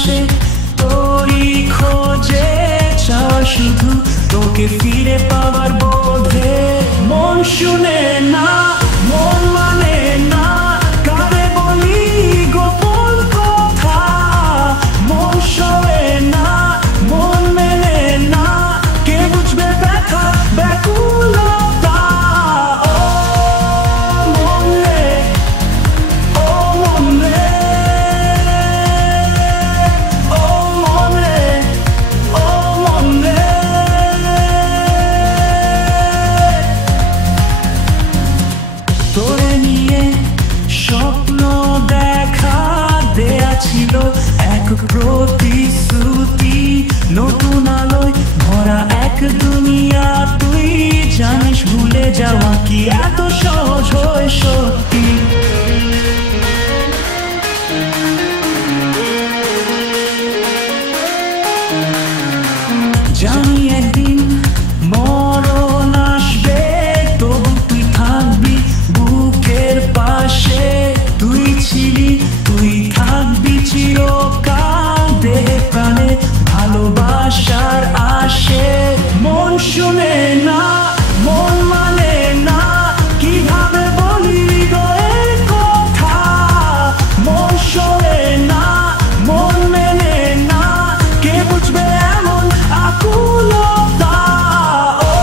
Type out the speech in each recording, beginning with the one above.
আসে তোরই খোঁজে, চাওয়া শুধু তোকে ফিরে পাওয়ার বোধে। মন শুনে না, মন মানে না, কারে বলি গোপন কথা। মন সয়ে না, মন মেলে না, কে বুঝবে ব্যথা ব্যাকুলতা। ও মন রে, ও মন রে, ও মন রে, ও মন রে। তোরে নিয়ে স্বপ্ন দেখা দেয়া ছিল এক প্রতিশ্রুতি, নতুন আলোয় ভরা এক দুনিয়া। তুই জানিস ভুলে যাওয়া কি এত সহজ হয় সত্যি। জানি একদিন মরণ আসবে, তবু তুই থাকবি বুকের পাশে। তুই ছিলি, তুই থাকবি চিরকাল, দেহে প্রাণে ভালোবাসার আসে। মন শুনে না, মন মানে না, কিভাবে বলি হৃদয়ের কথা। মন সয়ে না, মন মেনে না, কে বুঝবে এমন আকুলতা। ও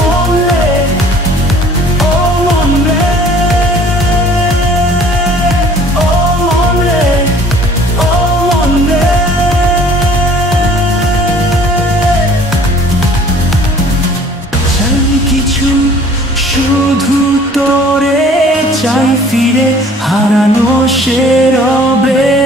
মন রে, ও মন রে, ও মন রে, ও মন রে। চাই কিছু শুধু তোরে, চাই ফিরে হারানো সে রবে।